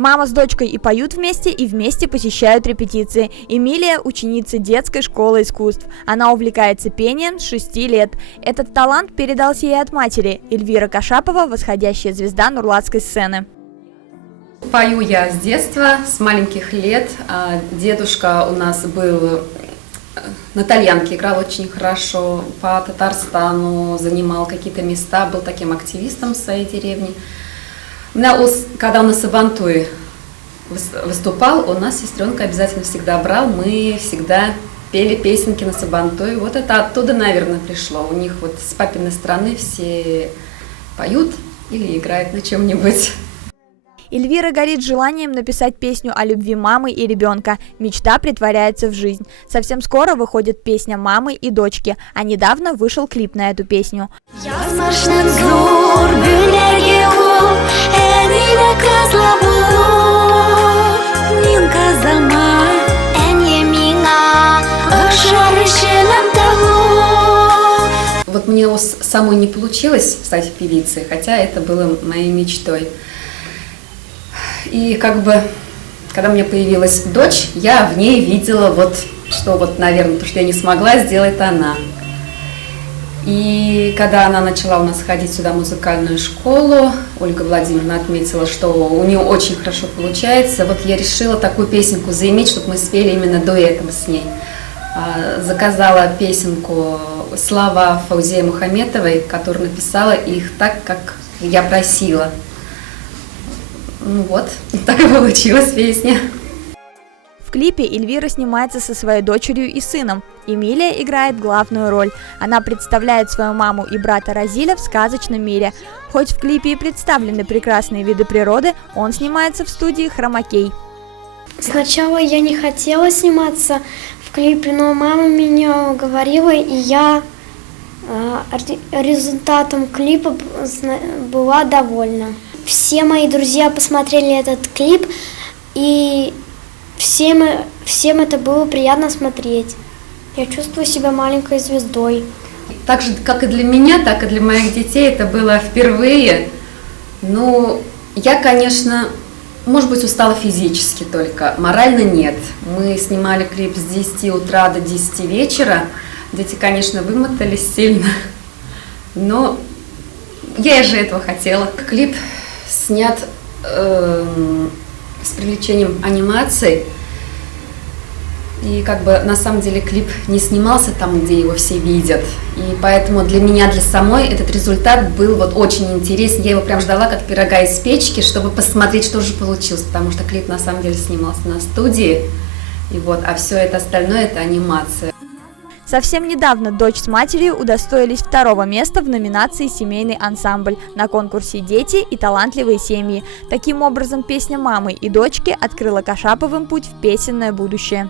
Мама с дочкой и поют вместе, и вместе посещают репетиции. Эмилия – ученица детской школы искусств. Она увлекается пением с 6 лет. Этот талант передался ей от матери. Эльвира Кашапова – восходящая звезда нурлатской сцены. Пою я с детства, с маленьких лет. Дедушка у нас был на тальянке, играл очень хорошо, по Татарстану занимал какие-то места, был таким активистом в своей деревне. Когда он на Сабантуе выступал, он нас, сестренка, обязательно всегда брал, мы всегда пели песенки на Сабантуе. Вот это оттуда, наверное, пришло. У них вот с папиной стороны все поют или играют на чем-нибудь. Эльвира горит желанием написать песню о любви мамы и ребенка. Мечта притворяется в жизнь. Совсем скоро выходит песня мамы и дочки, а недавно вышел клип на эту песню. Вот мне самой не получилось стать певицей, хотя это было моей мечтой. И как бы, когда у меня появилась дочь, я в ней видела наверное, то, что я не смогла сделать, она. И когда она начала у нас ходить сюда в музыкальную школу, Ольга Владимировна отметила, что у нее очень хорошо получается. Вот я решила такую песенку заиметь, чтобы мы спели именно дуэтом с ней. Заказала песенку, слова Фаузии Мухаметовой, которая написала их так, как я просила. Ну вот, так и получилась песня. В клипе Эльвира снимается со своей дочерью и сыном. Эмилия играет главную роль. Она представляет свою маму и брата Разиля в сказочном мире. Хоть в клипе и представлены прекрасные виды природы, он снимается в студии «Хромакей». Сначала я не хотела сниматься в клипе, но мама меня уговорила, и я результатом клипа была довольна. Все мои друзья посмотрели этот клип, и всем это было приятно смотреть. Я чувствую себя маленькой звездой. Так же, как и для меня, так и для моих детей это было впервые. Ну, я, конечно, может быть, устала физически только, морально нет. Мы снимали клип с 10 утра до 10 вечера. Дети, конечно, вымотались сильно, но я же этого хотела. Клип снят с привлечением анимации. И как бы на самом деле клип не снимался там, где его все видят. И поэтому для меня, для самой, этот результат был вот очень интересен. Я его прям ждала как пирога из печки, чтобы посмотреть, что же получилось. Потому что клип на самом деле снимался на студии. И вот, а все это остальное это анимация. Совсем недавно дочь с матерью удостоились 2-го места в номинации «Семейный ансамбль» на конкурсе «Дети и талантливые семьи». Таким образом, песня мамы и дочки открыла Кашаповым путь в песенное будущее.